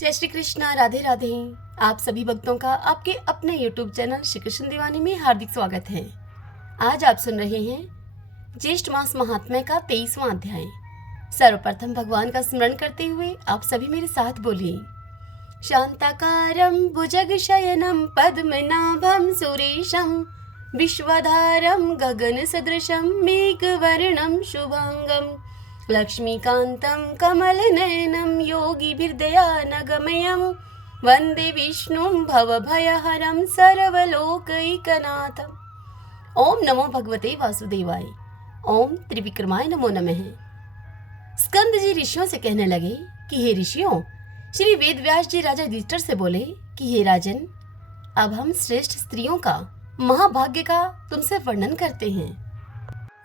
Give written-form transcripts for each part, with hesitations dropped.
जय श्री कृष्णा, राधे राधे। आप सभी भक्तों का आपके अपने YouTube चैनल श्री कृष्ण दीवानी में हार्दिक स्वागत है। आज आप सुन रहे हैं ज्येष्ठ मास महात्म्य का 23वां अध्याय। सर्वप्रथम भगवान का स्मरण करते हुए आप सभी मेरे साथ बोलिए। शांताकारं भुजगशयनं पद्मनाभं सुरेशं विश्वधारं गगनसदृशं मेघवर्णं शुभांगं लक्ष्मीकान्तं कमलनयनं योगिभिर्दयानगमयं वन्दे विष्णुं भवभयहरं सर्वलोकैकनाथम्। ओम नमो भगवते वासुदेवाय। ओम त्रिविक्रमाय नमो नमः। स्कंद जी ऋषियों से कहने लगे कि हे ऋषियों, श्री वेदव्यास जी राजा युधिष्ठिर से बोले कि हे राजन, अब हम श्रेष्ठ स्त्रियों का महाभाग्य का तुमसे वर्णन करते हैं।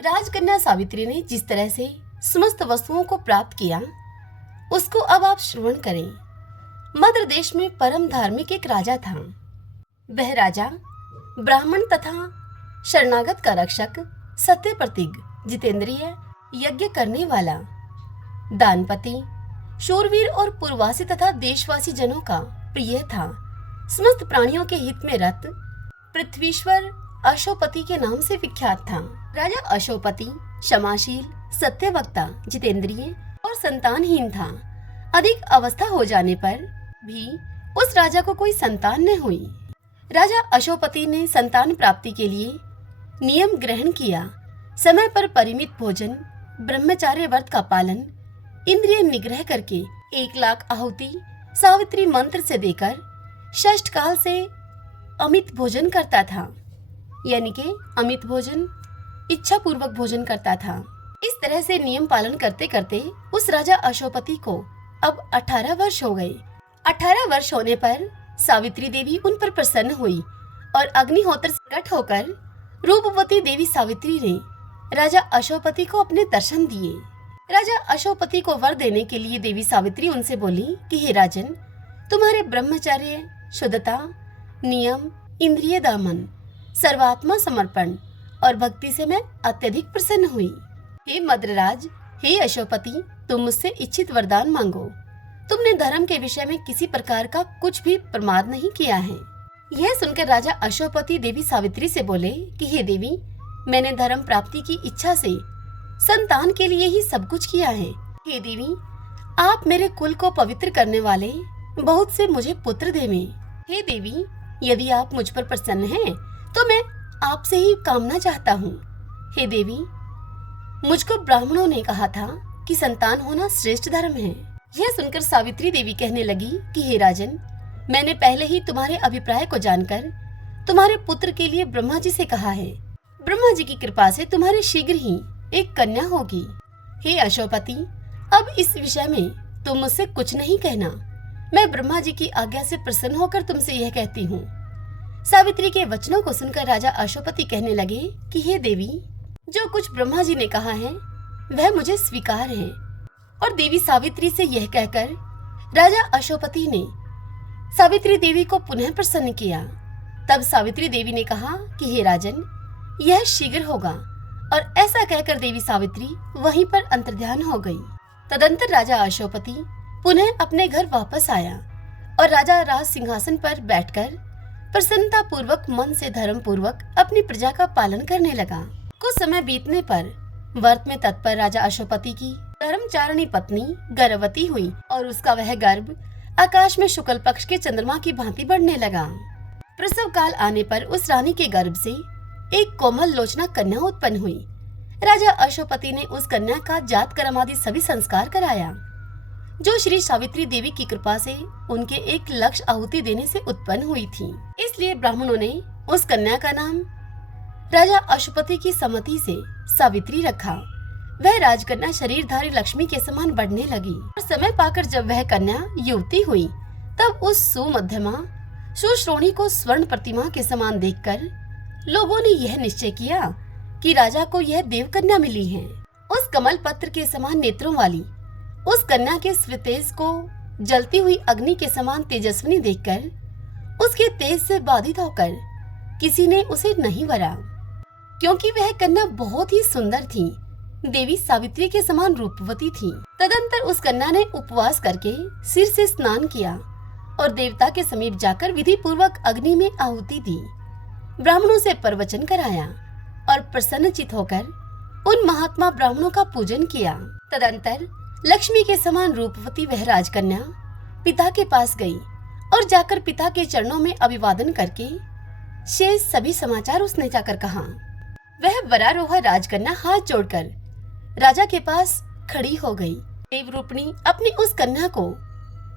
राजकन्या सावित्री ने जिस तरह से समस्त वस्तुओं को प्राप्त किया, उसको अब आप श्रवण करें। मद्र देश में परम धार्मिक एक राजा था। वह राजा ब्राह्मण तथा शरणागत का रक्षक, सत्य प्रतिज्ञ, जितेंद्रिय, यज्ञ करने वाला, दानपति, शूरवीर और पूर्ववासी तथा देशवासी जनों का प्रिय था। समस्त प्राणियों के हित में रत पृथ्वीश्वर अशोपति के नाम से विख्यात था। राजा अशोपति क्षमाशील, सत्यवक्ता, जितेंद्रिय और संतानहीन था। अधिक अवस्था हो जाने पर भी उस राजा को कोई संतान न हुई। राजा अशोपति ने संतान प्राप्ति के लिए नियम ग्रहण किया। समय पर परिमित भोजन, ब्रह्मचार्य व्रत का पालन, इंद्रिय निग्रह करके 1,00,000 आहुति सावित्री मंत्र से देकर षष्ठ काल से अमित भोजन करता था। यानी कि अमित भोजन, इच्छा पूर्वक भोजन करता था। इस तरह से नियम पालन करते करते उस राजा अशोपति को अब 18 वर्ष हो गए। 18 वर्ष होने पर सावित्री देवी उन पर प्रसन्न हुई और अग्निहोत्र से प्रकट होकर रूपवती देवी सावित्री ने राजा अशोपति को अपने दर्शन दिए। राजा अशोपति को वर देने के लिए देवी सावित्री उनसे बोली कि हे राजन, तुम्हारे ब्रह्मचर्य, शुद्धता, नियम, इंद्रिय दमन, सर्वात्मा समर्पण और भक्ति से मैं अत्यधिक प्रसन्न हुई। हे मद्रराज, हे अशोपति, तुम मुझसे इच्छित वरदान मांगो। तुमने धर्म के विषय में किसी प्रकार का कुछ भी प्रमाद नहीं किया है। यह सुनकर राजा अशोपति देवी सावित्री से बोले कि हे देवी, मैंने धर्म प्राप्ति की इच्छा से संतान के लिए ही सब कुछ किया है। हे देवी, आप मेरे कुल को पवित्र करने वाले बहुत से मुझे पुत्र देवें। हे देवी, यदि आप मुझ पर प्रसन्न हैं, तो मैं आपसे ही कामना चाहता हूँ। हे देवी, मुझको ब्राह्मणों ने कहा था कि संतान होना श्रेष्ठ धर्म है। यह सुनकर सावित्री देवी कहने लगी कि हे राजन, मैंने पहले ही तुम्हारे अभिप्राय को जानकर तुम्हारे पुत्र के लिए ब्रह्मा जी से कहा है। ब्रह्मा जी की कृपा से तुम्हारे शीघ्र ही एक कन्या होगी। हे अशोपति, अब इस विषय में तुम मुझसे कुछ नहीं कहना। मैं ब्रह्मा जी की आज्ञा से प्रसन्न होकर तुमसे यह कहती हूँ। सावित्री के वचनों को सुनकर राजा अशोपति कहने लगे कि हे देवी, जो कुछ ब्रह्मा जी ने कहा है वह मुझे स्वीकार है। और देवी सावित्री से यह कहकर राजा अशोपति ने सावित्री देवी को पुनः प्रसन्न किया। तब सावित्री देवी ने कहा कि हे राजन, यह शीघ्र होगा। और ऐसा कहकर देवी सावित्री वहीं पर अंतर्ध्यान हो गई। तदंतर राजा अशोपति पुनः अपने घर वापस आया और राजा राज सिंहासन पर बैठकर प्रसन्नता पूर्वक मन से धर्म पूर्वक अपनी प्रजा का पालन करने लगा। कुछ समय बीतने पर व्रत में तत्पर राजा अशोपति की धर्मचारिणी पत्नी गर्भवती हुई और उसका वह गर्भ आकाश में शुक्ल पक्ष के चंद्रमा की भांति बढ़ने लगा। प्रसव काल आने पर उस रानी के गर्भ से एक कोमल लोचना कन्या उत्पन्न हुई। राजा अशोपति ने उस कन्या का जात कर्म आदि सभी संस्कार कराया, जो श्री सावित्री देवी की कृपा से उनके 1,00,000 आहुति देने से उत्पन्न हुई थी। इसलिए ब्राह्मणों ने उस कन्या का नाम राजा अशोपति की सम्मति से सावित्री रखा। वह राजकन्या शरीरधारी लक्ष्मी के समान बढ़ने लगी। और समय पाकर जब वह कन्या युवती हुई, तब उस सुमध्यमा सुश्रोणी को स्वर्ण प्रतिमा के समान देखकर लोगों ने यह निश्चय किया कि राजा को यह देव कन्या मिली है। उस कमल पत्र के समान नेत्रों वाली उस कन्या के स्वतेज को जलती हुई अग्नि के समान तेजस्विनी देखकर उसके तेज से बाधित होकर किसी ने उसे नहीं वरा, क्योंकि वह कन्या बहुत ही सुंदर थी। देवी सावित्री के समान रूपवती थी। तदंतर उस कन्या ने उपवास करके सिर से स्नान किया और देवता के समीप जाकर विधि पूर्वक अग्नि में आहुति दी, ब्राह्मणों से प्रवचन कराया और प्रसन्नचित होकर उन महात्मा ब्राह्मणों का पूजन किया। तदंतर लक्ष्मी के समान रूपवती वह राजकन्या पिता के पास गई और जाकर पिता के चरणों में अभिवादन करके शेष सभी समाचार उसने जाकर कहा। वह वरारोहा राजकन्या हाथ जोड़कर राजा के पास खड़ी हो गई। देव रूपणी अपनी उस कन्या को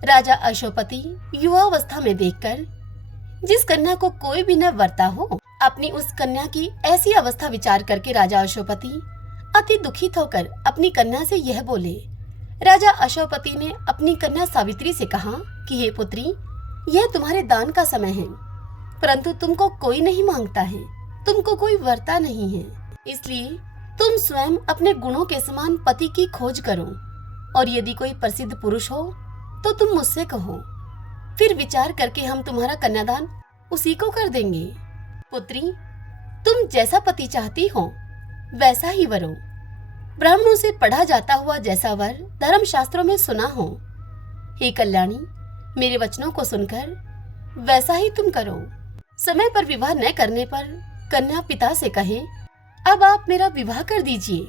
राजा अशोपति युवावस्था में देखकर, जिस कन्या को कोई भी न वरता हो, अपनी उस कन्या की ऐसी अवस्था विचार करके राजा अशोपति अति दुखित होकर अपनी कन्या से यह बोले। राजा अशोपति ने अपनी कन्या सावित्री से कहा कि हे पुत्री, यह तुम्हारे दान का समय है, परंतु तुमको कोई नहीं मांगता है, तुमको कोई वरता नहीं है, इसलिए तुम स्वयं अपने गुणों के समान पति की खोज करो और यदि कोई प्रसिद्ध पुरुष हो तो तुम मुझसे कहो, फिर विचार करके हम तुम्हारा कन्यादान उसी को कर देंगे। पुत्री, तुम जैसा पति चाहती हो वैसा ही वरो, ब्राह्मणों से पढ़ा जाता हुआ जैसा वर धर्म शास्त्रों में सुना हो। हे कल्याणी, मेरे वचनों को सुनकर वैसा ही तुम करो। समय पर विवाह न करने पर कन्या पिता से कहे, अब आप मेरा विवाह कर दीजिए,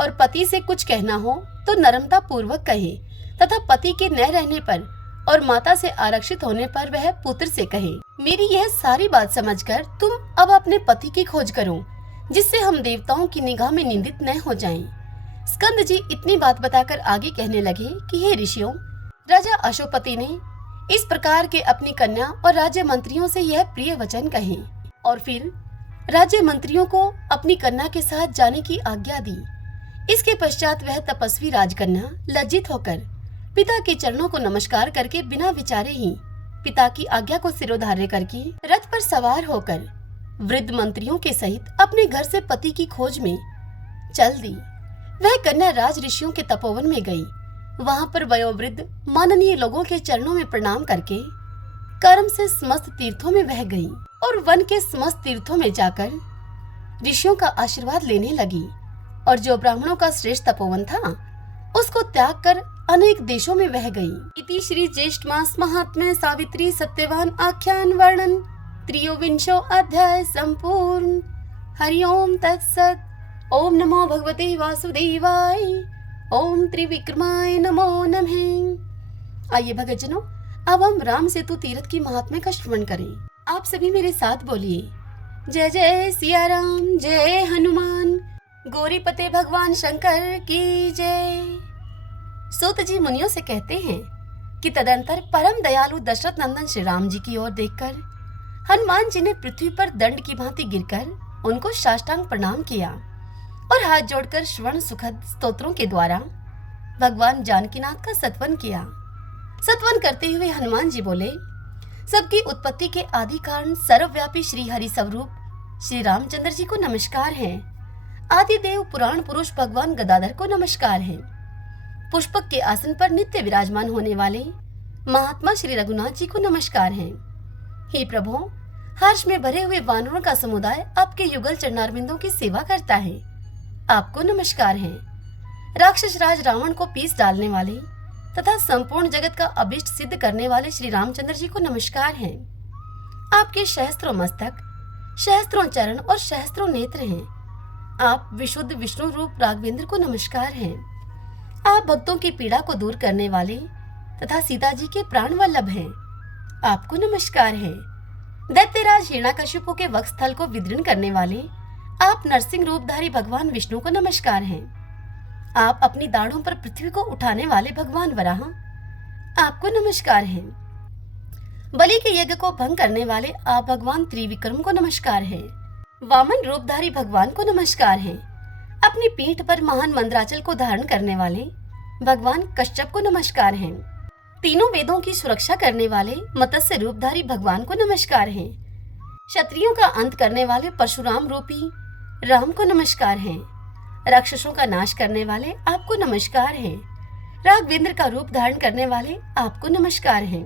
और पति से कुछ कहना हो तो नम्रता पूर्वक कहे, तथा पति के न रहने पर और माता से आरक्षित होने पर वह पुत्र से कहे। मेरी यह सारी बात समझकर तुम अब अपने पति की खोज करो, जिससे हम देवताओं की निगाह में निंदित न हो जाएं। स्कंद जी इतनी बात बताकर आगे कहने लगे कि हे ऋषियों, राजा अशोपति ने इस प्रकार के अपनी कन्या और राज्य मंत्रियों से यह प्रिय वचन कहे और फिर राज्य मंत्रियों को अपनी कन्या के साथ जाने की आज्ञा दी। इसके पश्चात वह तपस्वी राजकन्या लज्जित होकर पिता के चरणों को नमस्कार करके बिना विचारे ही पिता की आज्ञा को सिरोधार्य करके रथ पर सवार होकर वृद्ध मंत्रियों के सहित अपने घर से पति की खोज में चल दी। वह कन्या राज ऋषियों के तपोवन में गई। वहां पर वयोवृद्ध माननीय लोगों के चरणों में प्रणाम करके कर्म से समस्त तीर्थों में बह गई और वन के समस्त तीर्थों में जाकर ऋषियों का आशीर्वाद लेने लगी और जो ब्राह्मणों का श्रेष्ठ तपोवन था उसको त्याग कर अनेक देशों में बह गई। इति श्री ज्येष्ठ मास महात्म्य सावित्री सत्यवान आख्यान वर्णन त्रयोविंशो अध्याय संपूर्ण। हरिओम तत्सत। ओम नमो भगवते वासुदेवाय। ओम त्रिविक्रमाय नमो नमः। आइए भक्तजनों, अब हम राम सेतु तीर्थ की महात्म्य का श्रवण करें। आप सभी मेरे साथ बोलिए, जय जय सिया राम, जय हनुमान, गौरीपते भगवान शंकर की जय। सूत जी मुनियों से कहते हैं कि तदंतर परम दयालु दशरथ नंदन श्री राम जी की ओर देखकर हनुमान जी ने पृथ्वी पर दंड की भांति गिरकर उनको साष्टांग प्रणाम किया और हाथ जोड़कर श्रवण सुखद स्तोत्रों के द्वारा भगवान जानकीनाथ का सत्वन किया। सत्वन करते हुए हनुमान जी बोले, सबकी उत्पत्ति के आदि कारण सर्वव्यापी श्री हरि स्वरूप श्री रामचंद्र जी को नमस्कार है। आदि देव पुराण पुरुष भगवान गदाधर को नमस्कार है। पुष्पक के आसन पर नित्य विराजमान होने वाले महात्मा श्री रघुनाथ जी को नमस्कार है। हे प्रभु, हर्ष में भरे हुए वानरों का समुदाय आपके युगल चरणारविंदों की सेवा करता है, आपको नमस्कार है। राक्षस राज रावण को पीस डालने वाले तथा संपूर्ण जगत का अभिष्ट सिद्ध करने वाले श्री रामचंद्र जी को नमस्कार है। आपके सहस्त्रों मस्तक, सहस्त्रों चरण और सहस्त्रों नेत्र हैं। आप विशुद्ध विष्णु रूप राघवेंद्र को नमस्कार है। आप भक्तों की पीड़ा को दूर करने वाले तथा सीता जी के प्राण वल्लभ हैं, आपको नमस्कार है। दैत्यराज हिरण्याकशिपु के वक्षस्थल को विदीर्ण करने वाले आप नरसिंह रूपधारी भगवान विष्णु को नमस्कार है। आप अपनी दाढ़ों पर पृथ्वी को उठाने वाले भगवान वराह, आपको नमस्कार है। बलि के यज्ञ को भंग करने वाले आप भगवान त्रिविक्रम को नमस्कार है। वामन रूपधारी भगवान को नमस्कार है। अपनी पीठ पर महान मंद्राचल को धारण करने वाले भगवान कश्यप को नमस्कार है। तीनों वेदों की सुरक्षा करने वाले मत्स्य रूपधारी भगवान को नमस्कार है। क्षत्रियों का अंत करने वाले परशुराम रूपी राम को नमस्कार है। राक्षसों का नाश करने वाले आपको नमस्कार है। राघवेंद्र का रूप धारण करने वाले आपको नमस्कार है।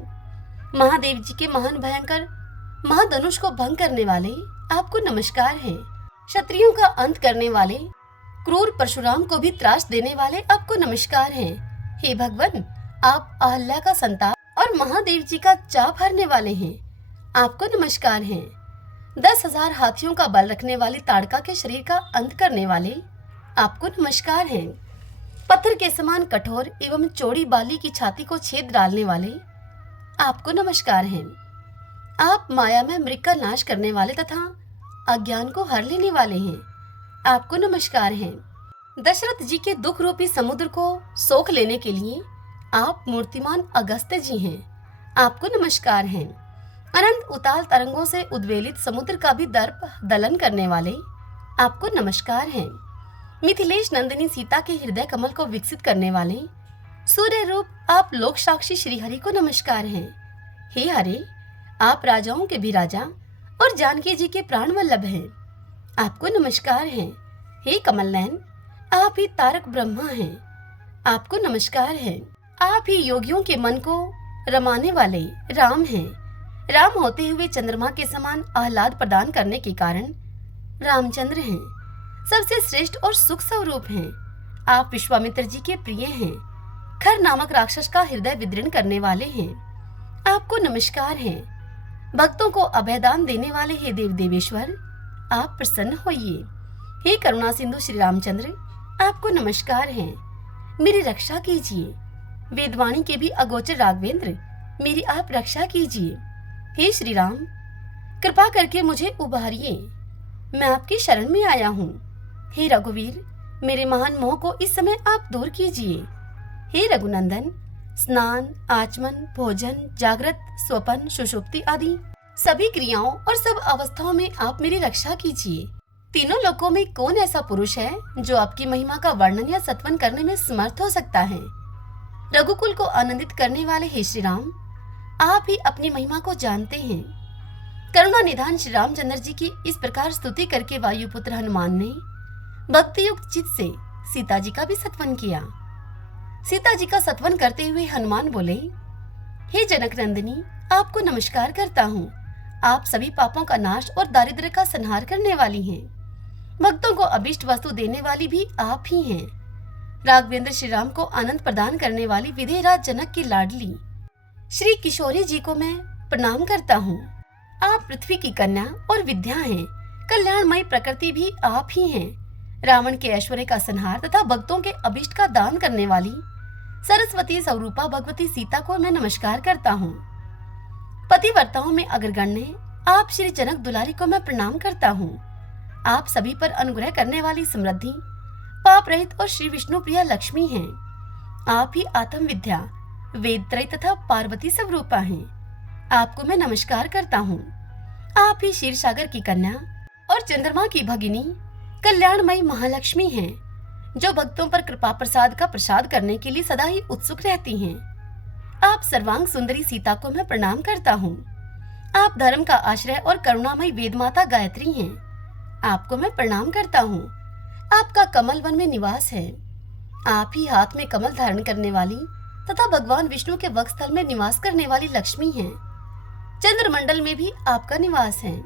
महादेव जी के महान भयंकर महाधनुष को भंग करने वाले आपको नमस्कार है। क्षत्रियों का अंत करने वाले क्रूर परशुराम को भी त्रास देने वाले आपको नमस्कार है। हे भगवान, आप अहल्या का संताप और महादेव जी का चाप हरने वाले हैं। आपको नमस्कार है। 10,000 हाथियों का बल रखने वाली ताड़का के शरीर का अंत करने वाले, आपको नमस्कार है। पत्थर के समान कठोर एवं चौड़ी बाली की छाती को छेद डालने वाले, आपको नमस्कार है। आप माया में मृग का नाश करने वाले तथा अज्ञान को हर लेने वाले हैं, आपको नमस्कार है। दशरथ जी के दुख रूपी समुद्र को सोख लेने के लिए आप मूर्तिमान अगस्त्य जी हैं, आपको नमस्कार है। अनंत उताल तरंगों से उद्वेलित समुद्र का भी दर्प दलन करने वाले, आपको नमस्कार है। मिथिलेश नंदिनी सीता के हृदय कमल को विकसित करने वाले सूर्य रूप आप लोक साक्षी श्री हरि को नमस्कार हैं। हे हरे, आप राजाओं के भी राजा और जानकी जी के प्राण वल्लभ हैं, आपको नमस्कार है। हे कमल नयन, आप ही तारक ब्रह्मा हैं, आपको नमस्कार है। आप ही योगियों के मन को रमाने वाले राम हैं। राम होते हुए चंद्रमा के समान आह्लाद प्रदान करने के कारण रामचंद्र हैं। सबसे श्रेष्ठ और सुख स्वरूप हैं। आप विश्वामित्र जी के प्रिय हैं। खर नामक राक्षस का हृदय विदीर्ण करने वाले हैं, आपको नमस्कार है। भक्तों को अभयदान देने वाले हे देव देवेश्वर, आप प्रसन्न होइए। हे करुणा सिंधु श्री रामचंद्र, आपको नमस्कार है। मेरी रक्षा कीजिए। वेदवाणी के भी अगोचर राघवेंद्र, मेरी आप रक्षा कीजिए। हे श्री राम, कृपा करके मुझे उबारिए, मैं आपकी शरण में आया हूँ। हे रघुवीर, मेरे महान मोह को इस समय आप दूर कीजिए। हे रघुनंदन, स्नान, आचमन, भोजन, जागृत, स्वपन, सुषुप्ति आदि सभी क्रियाओं और सब अवस्थाओं में आप मेरी रक्षा कीजिए। तीनों लोकों में कौन ऐसा पुरुष है जो आपकी महिमा का वर्णन या सत्वन करने में समर्थ हो सकता है। रघुकुल को आनंदित करने वाले हे श्री राम, आप ही अपनी महिमा को जानते हैं। करुणा निधान श्री रामचंद्र जी की इस प्रकार स्तुति करके वायुपुत्र हनुमान ने भक्ति युक्त चित्त से सीता जी का भी सत्वन किया। सीता जी का सत्वन करते हुए हनुमान बोले, हे जनक नंदिनी, आपको नमस्कार करता हूँ। आप सभी पापों का नाश और दारिद्र्य का संहार करने वाली हैं। भक्तों को अभिष्ट वस्तु देने वाली भी आप ही हैं। राघवेंद्र श्री राम को आनंद प्रदान करने वाली विदेहराज जनक की लाडली श्री किशोरी जी को मैं प्रणाम करता हूँ। आप पृथ्वी की कन्या और विद्या हैं। कल्याणमयी प्रकृति भी आप ही हैं। रावण के ऐश्वर्य का संहार तथा भक्तों के अभिष्ट का दान करने वाली सरस्वती स्वरूपा भगवती सीता को मैं नमस्कार करता हूँ। पतिव्रताओं में अग्रगण्य आप श्री जनक दुलारी को मैं प्रणाम करता हूँ। आप सभी पर अनुग्रह करने वाली समृद्धि, पाप रहित और श्री विष्णु प्रिया लक्ष्मी हैं। आप ही आत्म विद्या, वेद त्रय तथा पार्वती स्वरूपा हैं। आपको मैं नमस्कार करता हूँ। आप ही क्षीर सागर की कन्या और चंद्रमा की भगिनी कल्याणमयी महालक्ष्मी हैं, जो भक्तों पर कृपा प्रसाद का प्रसाद करने के लिए सदा ही उत्सुक रहती हैं। आप सर्वांग सुंदरी सीता को मैं प्रणाम करता हूँ। आप धर्म का आश्रय और करुणामयी वेद माता गायत्री हैं। आपको मैं प्रणाम करता हूँ। आपका कमल वन में निवास है। आप ही हाथ में कमल धारण करने वाली तथा भगवान विष्णु के वक्षस्थल में निवास करने वाली लक्ष्मी हैं। चंद्रमंडल में भी आपका निवास है।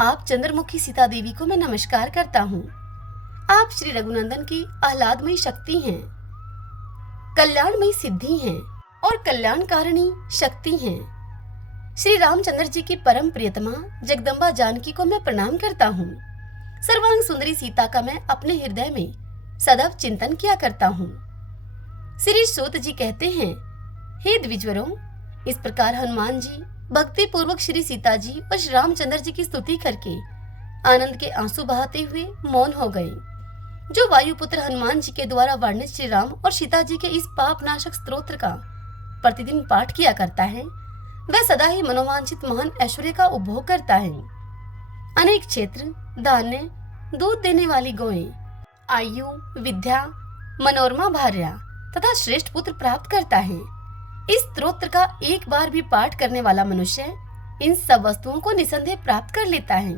आप चंद्रमुखी सीता देवी को मैं नमस्कार करता हूँ। आप श्री रघुनंदन की आह्लादमयी शक्ति हैं, कल्याणमयी सिद्धि हैं और कल्याणकारिणी शक्ति हैं। श्री रामचंद्र जी की परम प्रियतमा जगदम्बा जानकी को मैं प्रणाम करता हूँ। सर्वांग सुंदरी सीता का मैं अपने हृदय में सदैव चिंतन किया करता हूँ। श्री सूत जी कहते हैं, हे द्विजवरों, इस प्रकार हनुमान जी भक्ति पूर्वक श्री सीता जी और श्री रामचंद्र जी की स्तुति करके आनंद के आंसू बहाते हुए मौन हो गए। जो वायुपुत्र हनुमान जी के द्वारा वर्णित श्री राम और सीता जी के इस पापनाशक स्तोत्र का प्रतिदिन पाठ किया करता है, वह सदा ही मनोवांछित महान ऐश्वर्य का उपभोग करता है। अनेक क्षेत्र, धान्य, दूध देने वाली गौएं, आयु, विद्या, मनोरमा भार्या तथा श्रेष्ठ पुत्र प्राप्त करता है। इस स्तोत्र का एक बार भी पाठ करने वाला मनुष्य इन सब वस्तुओं को निसंदेह प्राप्त कर लेता है।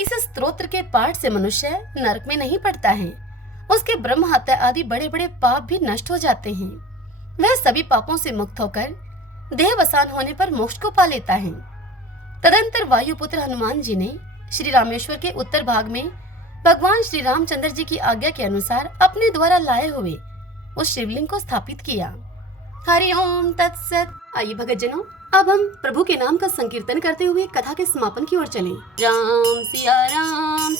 इस स्तोत्र के पाठ से मनुष्य नरक में नहीं पड़ता है। उसके ब्रह्म हत्या आदि बड़े बड़े पाप भी नष्ट हो जाते हैं। वह सभी पापों से मुक्त होकर देहवसान होने पर मोक्ष को पा लेता है। तदंतर वायुपुत्र हनुमान जी ने श्री रामेश्वर के उत्तर भाग में भगवान श्री रामचंद्र जी की आज्ञा के अनुसार अपने द्वारा लाए हुए उस शिवलिंग को स्थापित किया। हरि ओम तत्सत। आइए भगतजनों, अब हम प्रभु के नाम का संकीर्तन करते हुए कथा के समापन की ओर चलें। राम सिया राम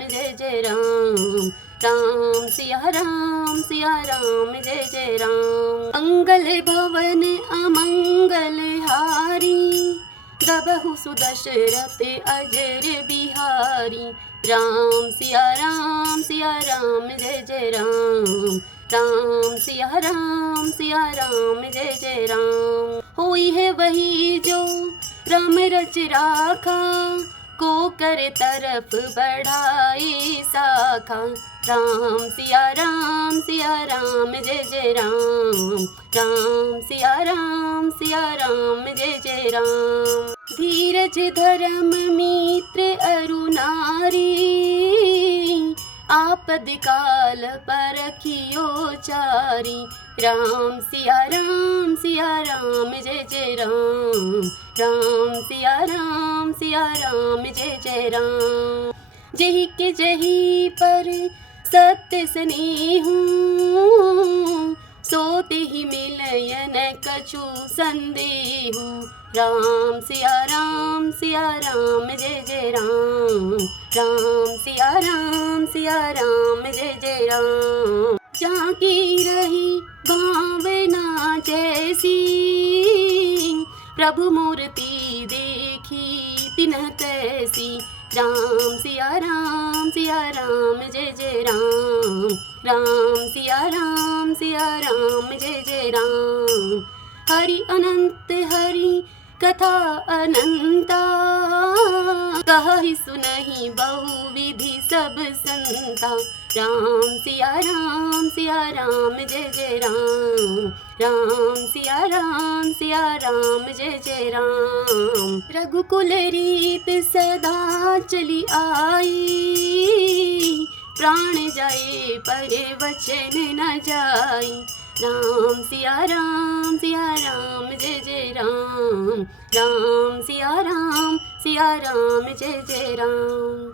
जय जय राम, राम सिया राम जय जय राम। मंगल भवन अमंगल हारी, दबहु सुदशरथ अजर बिहारी। राम सिया राम जय जय राम, राम सिया राम जय जय राम। होई है वही जो राम रच राखा, को कर तरफ बढ़ाए साखा। राम सिया राम जय जय राम, राम सिया राम जय जय राम। धीरज धर्म मित्र अरु नारी, आपद काल परखियो चारी। राम सिया राम जय जय राम, राम सिया राम जय जय राम। जही के जही पर सत्य स्नेहु, सोते ही मिलयन कछु संदेहु। राम सिया राम जय जय राम, राम सिया राम जय जय राम। जाकी रही भावना जैसी, प्रभु मूर्ति देखी तिन्ह तैसी। राम सिया राम जय जय राम, राम सिया राम जय जय राम। हरि अनंत हरि कथा अनंता, कहि सुनहि बहुविधि सब संता। राम सिया राम जय जय राम, राम सिया राम जय जय राम। रघुकुल रीत सदा चली आई, प्राण जाए पर वचन न जाई। राम सिया राम जय जय राम, राम सिया राम जय जय राम।